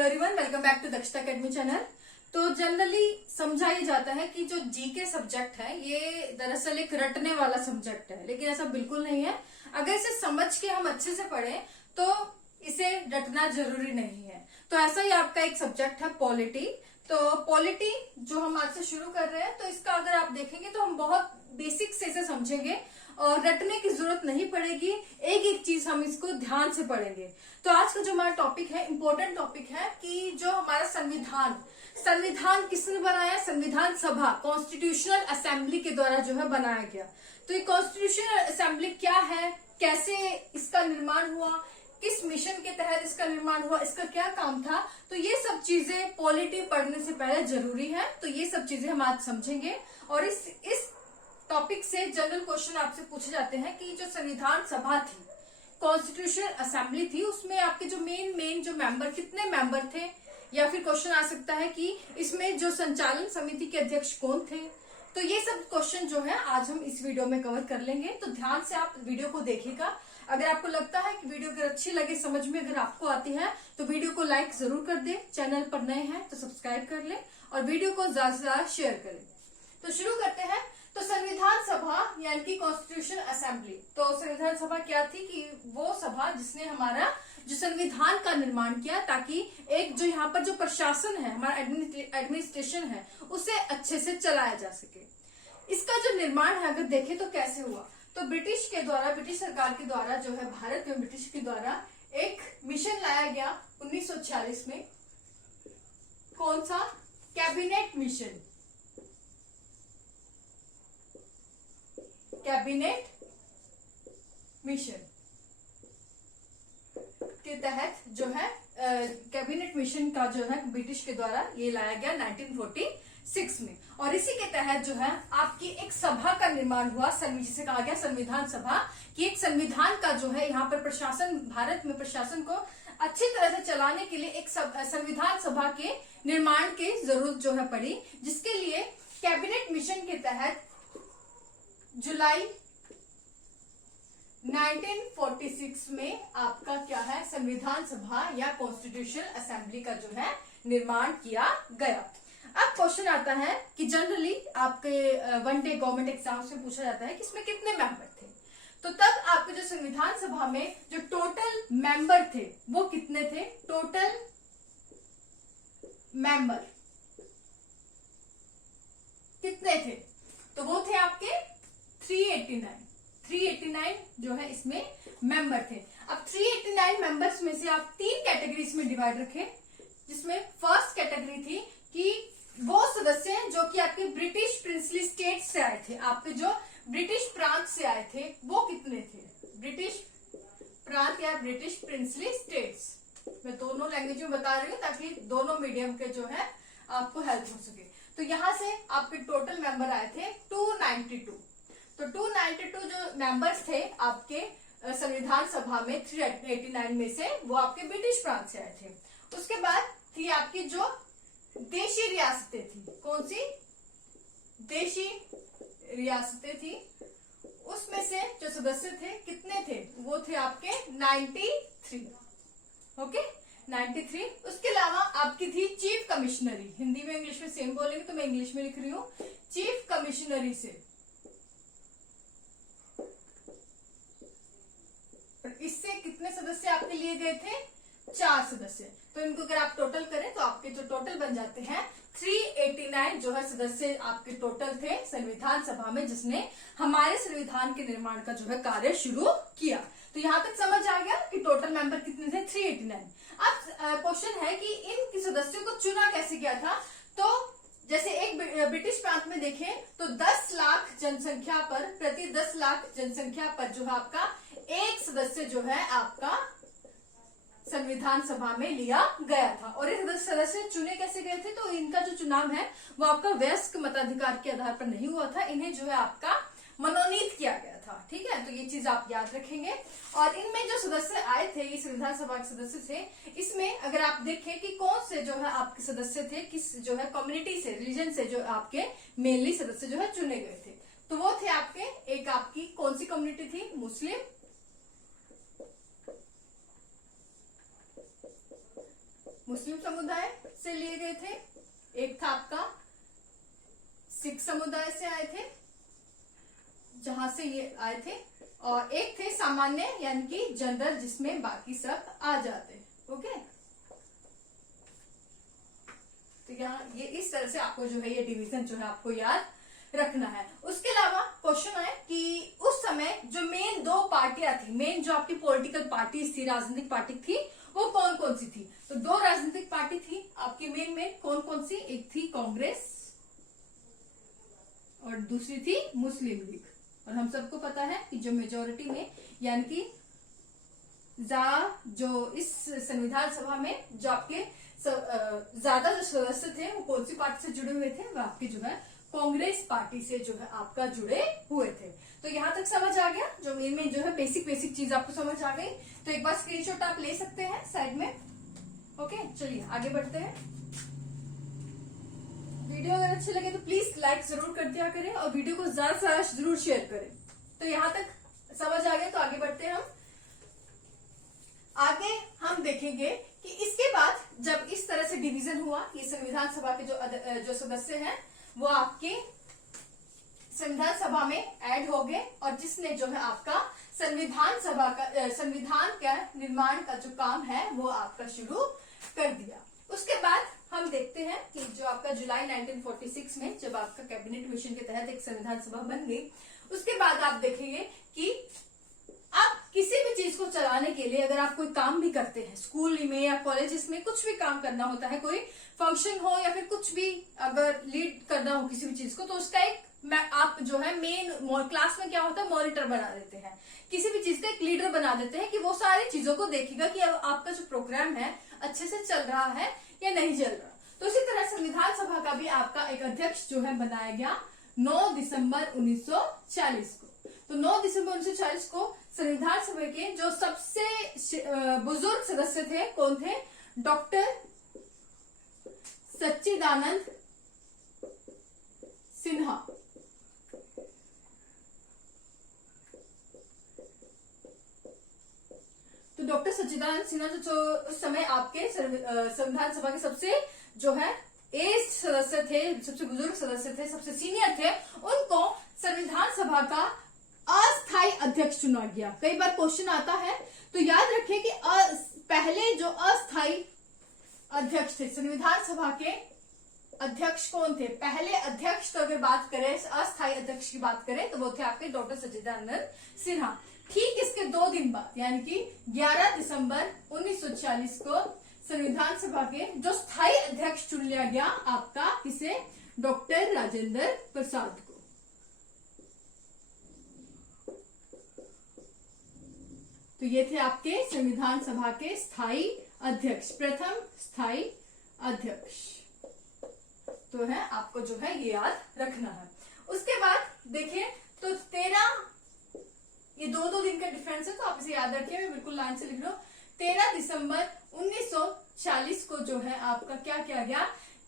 Hello everyone, welcome back to Dakshata academy channel. तो generally समझा ही जाता है कि जो जीके सब्जेक्ट है ये दरअसल एक रटने वाला सब्जेक्ट है, लेकिन ऐसा बिल्कुल नहीं है। अगर इसे समझ के हम अच्छे से पढ़ें तो इसे रटना जरूरी नहीं है। तो ऐसा ही आपका एक सब्जेक्ट है पॉलिटी। तो पॉलिटी जो हम आज से शुरू कर रहे हैं, तो इसका अगर आप देखेंगे तो हम बहुत बेसिक से इसे समझेंगे और रटने की जरूरत नहीं पड़ेगी। एक एक चीज हम इसको ध्यान से पढ़ेंगे। तो आज का जो हमारा टॉपिक है, इम्पोर्टेंट टॉपिक है कि जो हमारा संविधान किसने बनाया? संविधान सभा, कॉन्स्टिट्यूशनल असेंबली के द्वारा जो है बनाया गया। तो ये कॉन्स्टिट्यूशनल असेंबली क्या है, कैसे इसका निर्माण हुआ, किस मिशन के तहत इसका निर्माण हुआ, इसका क्या काम था, तो ये सब चीजें पॉलिटी पढ़ने से पहले जरूरी है। तो ये सब चीजें हम आज समझेंगे। और इस टॉपिक से जनरल क्वेश्चन आपसे पूछे जाते हैं कि जो संविधान सभा थी, कॉन्स्टिट्यूशनल असेंबली थी, उसमें आपके जो मेन जो मेंबर, कितने मेंबर थे? या फिर क्वेश्चन आ सकता है कि इसमें जो संचालन समिति के अध्यक्ष कौन थे? तो ये सब क्वेश्चन जो है आज हम इस वीडियो में कवर कर लेंगे। तो ध्यान से आप वीडियो को देखिएगा। अगर आपको लगता है कि वीडियो अगर अच्छी लगे, समझ में अगर आपको आती है, तो वीडियो को लाइक जरूर कर दे। चैनल पर नए हैं तो सब्सक्राइब कर ले और वीडियो को ज्यादा से ज्यादा शेयर करें। तो शुरू करते हैं। तो संविधान सभा यानी कि कॉन्स्टिट्यूशन असेंबली, तो संविधान सभा क्या थी कि वो सभा जिसने हमारा जो संविधान का निर्माण किया, ताकि एक जो यहाँ पर जो प्रशासन है, हमारा एडमिनिस्ट्रेशन है, उसे अच्छे से चलाया जा सके। इसका जो निर्माण है अगर देखें तो कैसे हुआ, तो ब्रिटिश सरकार के द्वारा जो है भारत में ब्रिटिश के द्वारा एक मिशन लाया गया 1946 में। कौन सा? Cabinet mission. कैबिनेट मिशन के तहत जो है कैबिनेट मिशन का जो है ब्रिटिश के द्वारा ये लाया गया 1946 में। और इसी के तहत जो है आपकी एक सभा का निर्माण हुआ, जिसे कहा गया संविधान सभा, कि एक संविधान का जो है यहाँ पर प्रशासन, भारत में प्रशासन को अच्छी तरह से चलाने के लिए एक संविधान सभा के निर्माण की जरूरत जो है पड़ी, जिसके लिए कैबिनेट मिशन के तहत जुलाई 1946 में आपका क्या है, संविधान सभा या कॉन्स्टिट्यूशनल असेंबली का जो है निर्माण किया गया। अब क्वेश्चन आता है कि जनरली आपके वन डे गवर्नमेंट एग्जाम्स में पूछा जाता है कि इसमें कितने मेंबर थे। तो तब आपके जो संविधान सभा में जो टोटल मेंबर थे वो कितने थे? टोटल मेंबर कितने थे? तो वो थे आपके 389 जो है इसमें मेंबर थे। अब 389 मेंबर्स में से आप तीन कैटेगरीज में डिवाइड रखे, जिसमें फर्स्ट कैटेगरी थी कि वो सदस्य हैं जो कि आपके ब्रिटिश प्रिंसली स्टेट से आए थे। आपके जो ब्रिटिश प्रांत से आए थे वो कितने थे? ब्रिटिश प्रांत या ब्रिटिश प्रिंसली स्टेट्स। मैं दोनों लैंग्वेज में बता रही हूँ ताकि दोनों मीडियम के जो है आपको हेल्प हो सके। तो यहाँ से आपके टोटल मेंबर आए थे 292। तो 292 जो मेंबर्स थे आपके संविधान सभा में 389 में से, वो आपके ब्रिटिश प्रांत से आए थे। उसके बाद थी आपकी जो देशी रियासतें थी। कौन सी? देशी रियासतें थी। उसमें से जो सदस्य थे कितने थे? वो थे आपके 93। ओके, 93। उसके अलावा आपकी थी चीफ कमिश्नरी। हिंदी में इंग्लिश में सेम बोलेंगे तो मैं इंग्लिश में लिख रही हूँ। चीफ कमिश्नरी से इससे कितने सदस्य आपके लिए गए थे? 4 सदस्य। तो इनको अगर आप टोटल करें तो आपके जो टोटल बन जाते हैं 389 जो है सदस्य आपके टोटल थे संविधान सभा में, जिसने हमारे संविधान के निर्माण का जो है कार्य शुरू किया। तो यहाँ तक समझ आ गया कि टोटल मेंबर कितने थे? 389। अब क्वेश्चन है कि इन सदस्यों को चुना कैसे गया था। तो जैसे एक ब्रिटिश प्रांत में देखें तो 10 लाख जनसंख्या पर, प्रति 10 लाख जनसंख्या पर जो है आपका एक सदस्य जो है आपका संविधान सभा में लिया गया था। और ये सदस्य चुने कैसे गए थे? तो इनका जो चुनाव है वो आपका वयस्क मताधिकार के आधार पर नहीं हुआ था, इन्हें जो है आपका मनोनीत किया गया था। ठीक है, तो ये चीज आप याद रखेंगे। और इनमें जो सदस्य आए थे, ये संविधान सभा के सदस्य थे, इसमें अगर आप देखें कि कौन से जो है आपके सदस्य थे, किस जो है कम्युनिटी से, रिलीजन से जो आपके मेनली सदस्य जो है चुने गए थे, तो वो थे आपके, एक आपकी कौन सी कम्युनिटी थी? मुस्लिम समुदाय से लिए गए थे, एक था आपका सिख समुदाय से आए थे, जहां से ये आए थे, और एक थे सामान्य यानी कि जनरल, जिसमें बाकी सब आ जाते। ओके, तो यहाँ ये इस तरह से आपको जो है ये डिवीजन जो है आपको याद रखना है। उसके अलावा क्वेश्चन है कि उस समय जो मेन दो पार्टियां थी, मेन जो आपकी पॉलिटिकल पार्टीज थी, राजनीतिक पार्टी थी, वो कौन कौन सी थी? तो दो राजनीतिक पार्टी थी आपकी मेन कौन कौन सी? एक थी कांग्रेस और दूसरी थी मुस्लिम लीग। और हम सबको पता है कि जो मेजोरिटी में यानी कि जो इस संविधान सभा में जो आपके ज्यादा जो सदस्य थे वो कौन सी पार्टी से जुड़े हुए थे? वो आपके जो है कांग्रेस पार्टी से जो है आपका जुड़े हुए थे। तो यहां तक समझ आ गया, जो मेन जो है बेसिक चीज आपको समझ आ गई। तो एक बार स्क्रीनशॉट आप ले सकते हैं साइड में। ओके, चलिए आगे बढ़ते हैं। वीडियो अगर अच्छे लगे तो प्लीज लाइक जरूर कर दिया करें और वीडियो को ज्यादा से ज्यादा जरूर शेयर करें। तो यहां तक समझ आ गया, तो आगे बढ़ते हैं हम। आगे हम देखेंगे कि इसके बाद जब इस तरह से डिवीजन हुआ, ये संविधान सभा के जो सदस्य हैं वो आपके संविधान सभा में ऐड हो गए, और जिसने जो है आपका संविधान का निर्माण का जो काम है वो आपका शुरू कर दिया। उसके बाद हम देखते हैं कि जो आपका जुलाई 1946 में जब आपका कैबिनेट मिशन के तहत एक संविधान सभा बन गई, उसके बाद आप देखेंगे कि आप किसी भी चीज को चलाने के लिए अगर आप कोई काम भी करते हैं, स्कूल में या कॉलेजेस में कुछ भी काम करना होता है, कोई फंक्शन हो या फिर कुछ भी अगर लीड करना हो किसी भी चीज को, तो उसका एक आप जो है मेन क्लास में क्या होता है मॉनिटर बना देते हैं, किसी भी चीज का एक लीडर बना देते हैं कि वो सारी चीजों को देखेगा कि अब आपका जो प्रोग्राम है अच्छे से चल रहा है या नहीं चल रहा। तो इसी तरह संविधान सभा का भी आपका एक अध्यक्ष जो है बनाया गया 9 दिसंबर 1940 को। तो 9 दिसंबर 1940 को संविधान सभा के जो सबसे बुजुर्ग सदस्य थे कौन थे? डॉक्टर सच्चिदानंद सिन्हा। तो डॉक्टर सच्चिदानंद सिन्हा जो उस समय आपके संविधान सभा के सबसे जो है एज सदस्य थे, सबसे बुजुर्ग सदस्य थे, सबसे सीनियर थे, उनको संविधान सभा का अस्थायी अध्यक्ष चुना गया। कई बार क्वेश्चन आता है, तो याद रखें कि पहले जो अस्थायी अध्यक्ष थे संविधान सभा के अध्यक्ष कौन थे? पहले अध्यक्ष तो अगर बात करें, अस्थायी अध्यक्ष की बात करें, तो वो थे आपके डॉक्टर सच्चिदानंद सिन्हा। ठीक इसके 2 दिन बाद यानी कि 11 दिसंबर 1940 को संविधान सभा के जो स्थायी अध्यक्ष चुन लिया गया आपका किसे? डॉक्टर राजेंद्र प्रसाद को। तो ये थे आपके संविधान सभा के स्थायी अध्यक्ष, प्रथम स्थायी अध्यक्ष। तो है आपको जो है ये याद रखना है। उसके बाद देखिए तो 13, ये 2 दिन का डिफरेंस है तो आप इसे याद रखिए, मैं बिल्कुल लाइन से लिख लो। 13 दिसंबर 1940 को जो है आपका क्या किया गया?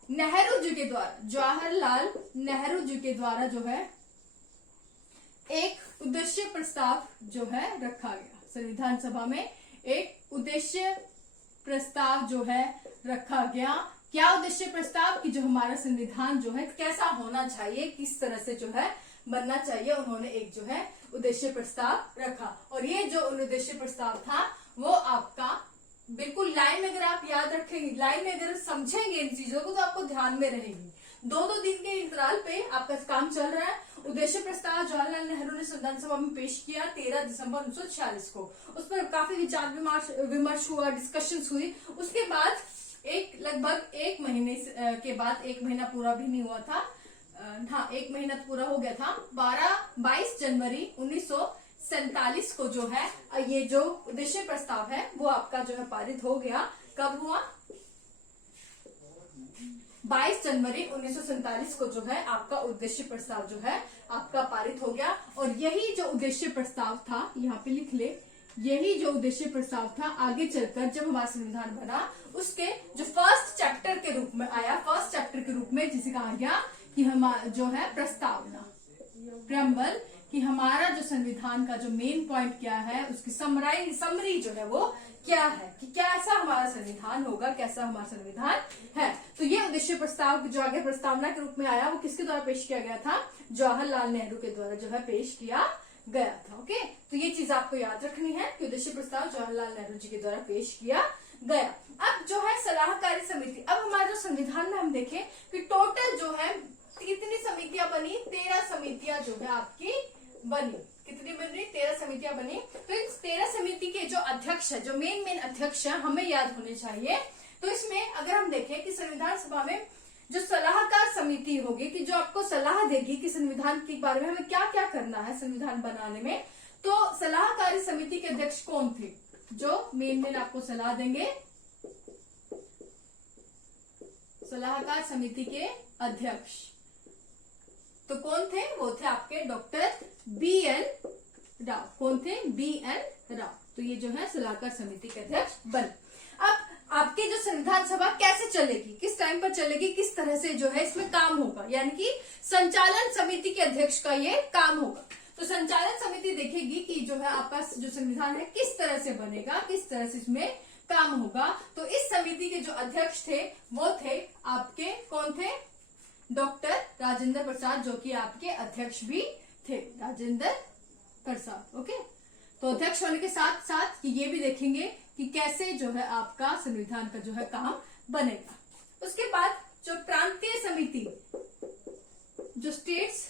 नेहरू जी के द्वारा, जवाहरलाल नेहरू जी के द्वारा जो है एक उद्देश्य प्रस्ताव जो है रखा गया। संविधान सभा में एक उद्देश्य प्रस्ताव जो है रखा गया। क्या उद्देश्य प्रस्ताव? कि जो हमारा संविधान जो है कैसा होना चाहिए, किस तरह से जो है बनना चाहिए, उन्होंने एक जो है उद्देश्य प्रस्ताव रखा। और ये जो उद्देश्य प्रस्ताव था वो आपका बिल्कुल लाइन में अगर आप याद रखेंगे, लाइन में अगर समझेंगे इन चीजों को, तो आपको ध्यान में रहेगी। 2 दिन के इंतराल पे आपका काम चल रहा है। उद्देश्य प्रस्ताव जवाहरलाल नेहरू ने संविधान सभा में पेश किया 13 दिसंबर 1940 को। उस पर काफी विचार विमर्श हुआ, डिस्कशंस हुई। उसके बाद लगभग 1 महीने के बाद, 1 महीना पूरा भी नहीं हुआ था, हाँ 1 महीना पूरा हो गया था, 22 जनवरी 1947 को जो है ये जो उद्देश्य प्रस्ताव है वो आपका जो है पारित हो गया। कब हुआ? 22 जनवरी 1947 को जो है आपका उद्देश्य प्रस्ताव जो है आपका पारित हो गया। और यही जो उद्देश्य प्रस्ताव था, यहाँ पे लिख ले, यही जो उद्देश्य प्रस्ताव था आगे चलकर जब हमारा संविधान बना उसके जो फर्स्ट चैप्टर के रूप में आया, फर्स्ट चैप्टर के रूप में जिसे कहा गया कि हम जो है प्रस्तावना, प्रेम्बल कि हमारा जो संविधान का जो मेन पॉइंट क्या है, उसकी समरी जो है वो क्या है, कि कैसा हमारा संविधान होगा, कैसा हमारा संविधान है। तो ये उद्देश्य प्रस्ताव जो आगे प्रस्तावना के रूप में आया वो किसके द्वारा पेश किया गया था, जवाहरलाल नेहरू के द्वारा जो है पेश किया गया था। ओके, तो ये चीज आपको याद रखनी है कि उद्देश्य प्रस्ताव जवाहरलाल नेहरू जी के द्वारा पेश किया गया। अब जो है सलाहकारी समिति, अब हमारे जो संविधान में हम देखें कि टोटल जो है कितनी समितियां बनी, 13 समितियां जो है आपकी बनी। कितनी बन रही, 13 समितियां बनी। तो इन 13 समिति के जो अध्यक्ष है, जो मेन अध्यक्ष है, हमें याद होने चाहिए। तो इसमें अगर हम देखें कि संविधान सभा में जो सलाहकार समिति होगी, कि जो आपको सलाह देगी कि संविधान के बारे में हमें क्या क्या करना है संविधान बनाने में, तो सलाहकारी समिति के अध्यक्ष कौन थे, जो मेन आपको सलाह देंगे। सलाहकार समिति के अध्यक्ष तो कौन थे, वो थे आपके डॉक्टर बी.एन. राव। कौन थे, बी.एन. राव। तो ये जो है सलाहकार समिति के अध्यक्ष बन। अब आपकी जो संविधान सभा कैसे चलेगी, किस टाइम पर चलेगी, किस तरह से जो है इसमें काम होगा, यानी कि संचालन समिति के अध्यक्ष का ये काम होगा। तो संचालन समिति देखेगी कि जो है आपका जो संविधान है किस तरह से बनेगा, किस तरह से इसमें काम होगा। तो इस समिति के जो अध्यक्ष थे वो थे आपके, कौन थे, डॉक्टर राजेंद्र प्रसाद, जो कि आपके अध्यक्ष भी थे, राजेंद्र प्रसाद। ओके, तो अध्यक्ष होने के साथ साथ कि ये भी देखेंगे कि कैसे जो है आपका संविधान का जो है काम बनेगा। उसके बाद जो प्रांतीय समिति, जो स्टेट्स,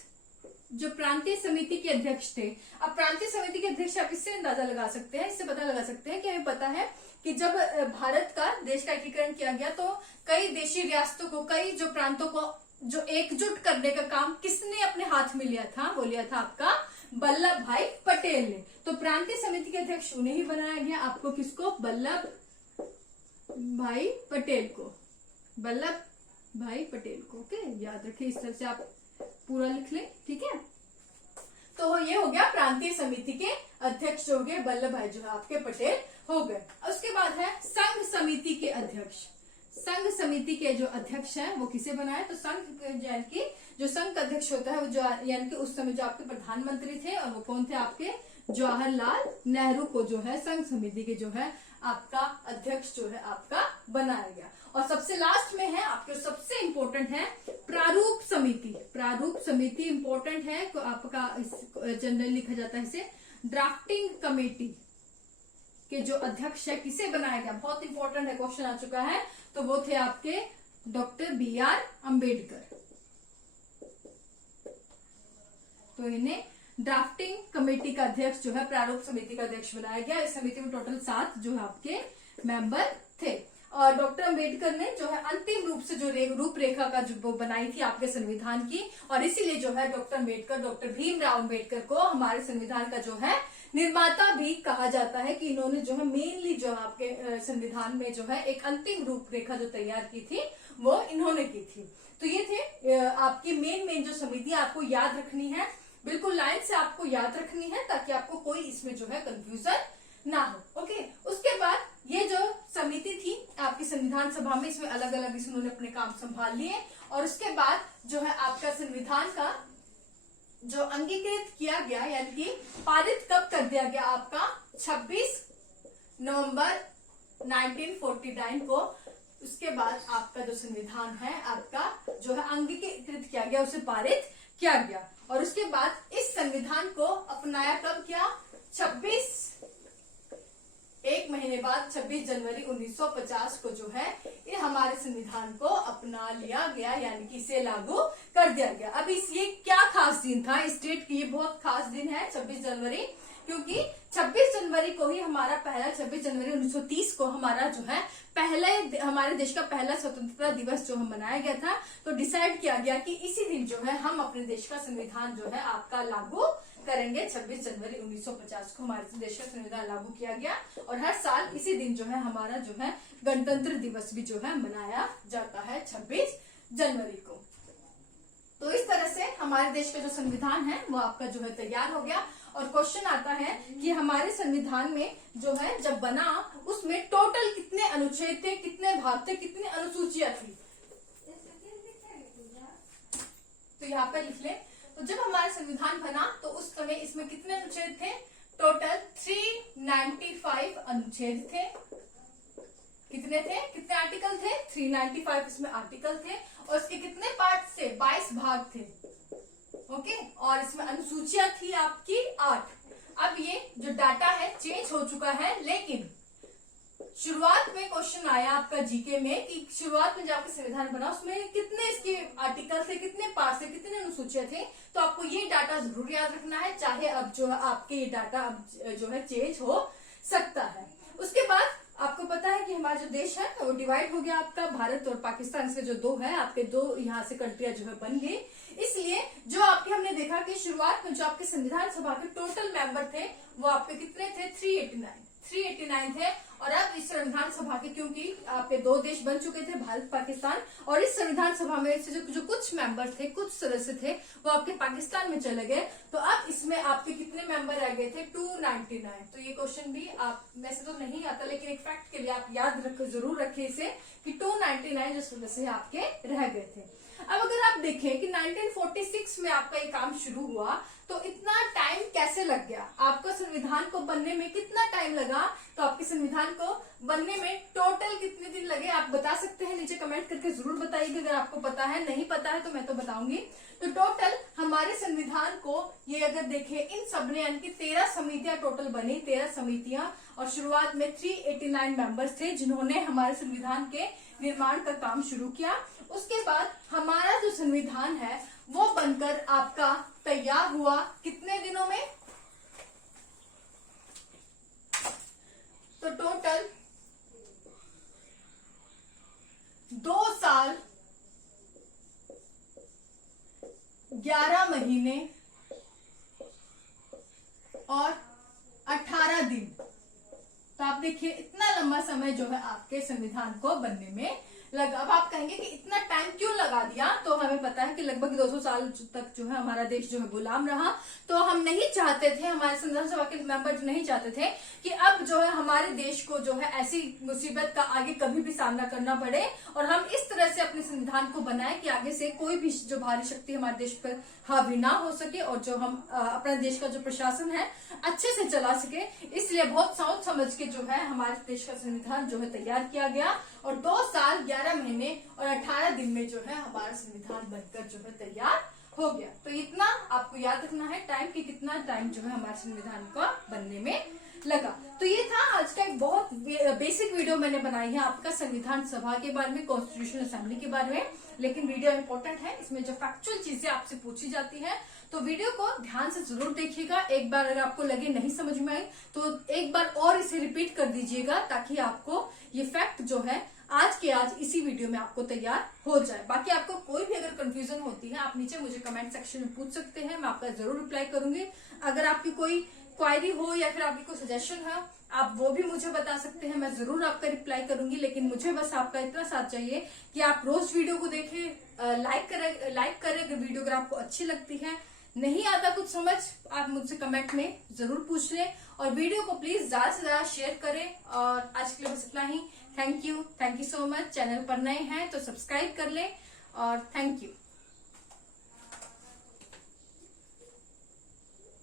जो प्रांतीय समिति के अध्यक्ष थे। अब प्रांतीय समिति के अध्यक्ष आप इससे अंदाजा लगा सकते हैं, इससे पता लगा सकते हैं कि हमें पता है कि जब भारत का देश का एकीकरण किया गया तो कई देशी रियासतों को, कई जो प्रांतों को जो एकजुट करने का काम किसने अपने हाथ में लिया था, वो लिया था आपका वल्लभ भाई पटेल ने। तो प्रांतीय समिति के अध्यक्ष उन्हें ही बनाया गया, आपको किसको, वल्लभ भाई पटेल को, वल्लभ भाई पटेल को। ओके, याद रखिए, इस तरह से आप पूरा लिख लें, ठीक है। तो ये हो गया प्रांतीय समिति के अध्यक्ष जो हो गए वल्लभ भाई जो है आपके पटेल हो गए। उसके बाद है संघ समिति के अध्यक्ष। संघ समिति के जो अध्यक्ष हैं वो किसे बनाए, तो संघ यानी कि जो संघ का अध्यक्ष होता है वो जो यानी कि उस समय जो आपके प्रधानमंत्री थे, और वो कौन थे, आपके जवाहरलाल नेहरू को जो है संघ समिति के जो है आपका अध्यक्ष जो है आपका बनाया गया। और सबसे लास्ट में है आपके, सबसे इंपॉर्टेंट है प्रारूप समिति। प्रारूप समिति इंपॉर्टेंट है, तो आपका जनरली लिखा जाता है इसे ड्राफ्टिंग कमेटी के जो अध्यक्ष है किसे बनाया गया, बहुत इंपॉर्टेंट है, क्वेश्चन आ चुका है। तो वो थे आपके डॉक्टर बी.आर. अम्बेडकर। तो इन्हें ड्राफ्टिंग कमेटी का अध्यक्ष जो है, प्रारूप समिति का अध्यक्ष बनाया गया। इस समिति में टोटल 7 जो है आपके मेंबर थे। और डॉक्टर अम्बेडकर ने जो है अंतिम रूप से जो रूपरेखा का जो वो बनाई थी आपके संविधान की, और इसीलिए जो है डॉक्टर अम्बेडकर, डॉक्टर भीमराव अम्बेडकर को हमारे संविधान का जो है निर्माता भी कहा जाता है, कि इन्होंने जो है मेनली जो आपके संविधान में जो है एक अंतिम रूपरेखा जो तैयार की थी वो इन्होंने की थी। तो ये थे आपकी मेन जो समिति आपको याद रखनी है, बिल्कुल लाइन से आपको याद रखनी है, ताकि आपको कोई इसमें जो है कंफ्यूजन ना हो। ओके, उसके बाद ये जो समिति थी आपकी संविधान सभा में, इसमें अलग अलग इन्होंने अपने काम संभाल लिए। और उसके बाद जो है आपका संविधान का जो अंगीकृत किया गया, यानी कि पारित कब कर दिया गया, आपका 26 नवंबर 1949 को। उसके बाद आपका जो संविधान है आपका जो है अंगीकृत किया गया, उसे पारित किया गया। और उसके बाद इस संविधान को अपनाया कब किया, 1 महीने बाद 26 जनवरी 1950 को जो है ये हमारे संविधान को अपना लिया गया, यानी कि इसे लागू कर दिया गया। अब ये क्या खास दिन था इस डेट की, ये बहुत खास दिन है 26 जनवरी, क्योंकि 26 जनवरी को ही हमारा पहला 26 जनवरी 1930 को हमारा जो है हमारे देश का पहला स्वतंत्रता दिवस जो हम मनाया गया था। तो डिसाइड किया गया कि इसी दिन जो है हम अपने देश का संविधान जो है आपका लागू करेंगे। 26 जनवरी 1950 को हमारे देश का संविधान लागू किया गया, और हर साल इसी दिन जो है हमारा जो है गणतंत्र दिवस भी जो है मनाया जाता है 26 जनवरी को। तो इस तरह से हमारे देश का जो संविधान है वो आपका जो है तैयार हो गया। और क्वेश्चन आता है कि हमारे संविधान में जो है जब बना उसमें टोटल कितने अनुच्छेद थे, कितने भाग थे, कितनी अनुसूचियां थी। तो यहाँ पे लिख ले। तो तो जब हमारा संविधान बना तो उस समय इसमें कितने अनुच्छेद थे? टोटल 395 अनुच्छेद थे। कितने थे? कितने आर्टिकल थे? 395 इसमें आर्टिकल थे और इसके कितने पार्ट थे? 22 भाग थे। ओके, और इसमें अनुसूचियां थी आपकी 8। अब ये जो डाटा है चेंज हो चुका है, लेकिन शुरुआत में क्वेश्चन आया आपका जीके में कि शुरुआत में जब आपका संविधान बना उसमें कितने इसके आर्टिकल थे, कितने पार्ट थे, कितने अनुसूचियां थे। तो आपको ये डाटा जरूर याद रखना है, चाहे अब जो है आपके ये डाटा अब जो है चेंज हो सकता है। उसके बाद आपको पता है कि हमारा जो देश है वो डिवाइड हो गया आपका, भारत और पाकिस्तान से जो दो है आपके, दो यहाँ से कंट्रियां जो है बन गई। इसलिए जो आपके हमने देखा कि शुरुआत में जो आपके संविधान सभा के टोटल मेंबर थे वो आपके कितने थे? 389 थे। और अब इस संविधान सभा के, क्योंकि आपके दो देश बन चुके थे भारत पाकिस्तान, और इस संविधान सभा में से जो कुछ मेंबर थे, कुछ सदस्य थे वो आपके पाकिस्तान में चले गए। तो अब इसमें आपके कितने मेंबर रह गए थे? 299। तो ये क्वेश्चन भी आप वैसे तो नहीं आता, लेकिन एक फैक्ट के लिए आप याद रख जरूर रखें इसे कि 299 जो सदस्य आपके रह गए थे। अब अगर आप देखें कि 1946 में आपका ये काम शुरू हुआ तो इतना टाइम कैसे लग गया? आपको संविधान को बनने में कितना टाइम लगा? तो आपके संविधान को बनने में टोटल कितने दिन लगे आप बता सकते हैं? नीचे कमेंट करके जरूर बताइएगा अगर आपको पता है। नहीं पता है तो मैं तो बताऊंगी। तो टोटल हमारे संविधान को ये अगर देखें, इन सबने यानी कि 13 समितियां टोटल बनी, 13 समितियां, और शुरुआत में 389 मेंबर्स थे जिन्होंने हमारे संविधान के निर्माण का काम शुरू किया। उसके बाद हमारा जो संविधान है वो बनकर आपका तैयार हुआ कितने दिनों में? तो टोटल 2 साल 11 महीने और 18 दिन। तो आप देखिए इतना लंबा समय जो है आपके संविधान को बनने में लगा। अब आप कहेंगे कि इतना टाइम क्यों लगा दिया? तो हमें पता है कि लगभग 200 साल तक जो है हमारा देश जो है गुलाम रहा। तो हम नहीं चाहते थे, हमारे संविधान सभा के मेंबर नहीं चाहते थे कि अब जो है हमारे देश को जो है ऐसी मुसीबत का आगे कभी भी सामना करना पड़े, और हम इस तरह से अपने संविधान को बनाए कि आगे से कोई भी जो भारी शक्ति हमारे देश पर हावी ना हो सके और जो हम अपने देश का जो प्रशासन है अच्छे से चला सके। इसलिए बहुत सोच समझ के जो है हमारे देश का संविधान जो है तैयार किया गया, और 2 साल 11 महीने और 18 दिन में जो है हमारा संविधान बनकर जो है तैयार हो गया। तो इतना आपको याद रखना है टाइम की, कितना टाइम जो है हमारे संविधान का बनने में लगा। तो ये था आज का एक बहुत बेसिक वीडियो मैंने बनाई है आपका संविधान सभा के बारे में, कॉन्स्टिट्यूशनल असेंबली के बारे में। लेकिन वीडियो इंपॉर्टेंट है, इसमें जो फैक्चुअल चीजें आपसे पूछी जाती है तो वीडियो को ध्यान से जरूर देखिएगा। एक बार अगर आपको लगे नहीं समझ में आई तो एक बार और इसे रिपीट कर दीजिएगा, ताकि आपको ये फैक्ट जो है आज के आज इसी वीडियो में आपको तैयार हो जाए। बाकी आपको कोई भी अगर कंफ्यूजन होती है आप नीचे मुझे कमेंट सेक्शन में पूछ सकते हैं, मैं आपका जरूर रिप्लाई करूंगी। अगर आपकी कोई क्वायरी हो या फिर आपकी कोई सजेशन है आप वो भी मुझे बता सकते हैं, मैं जरूर आपका रिप्लाई करूंगी। लेकिन मुझे बस आपका इतना साथ चाहिए कि आप रोज वीडियो को देखें, लाइक करें अगर वीडियो अगर आपको अच्छी लगती है। नहीं आता कुछ समझ आप मुझसे कमेंट में जरूर पूछ लें, और वीडियो को प्लीज ज्यादा से ज्यादा शेयर करें। और आज के लिए बस इतना ही। Thank you so much. Channel पर नए हैं तो सब्सक्राइब कर लें, और थैंक यू।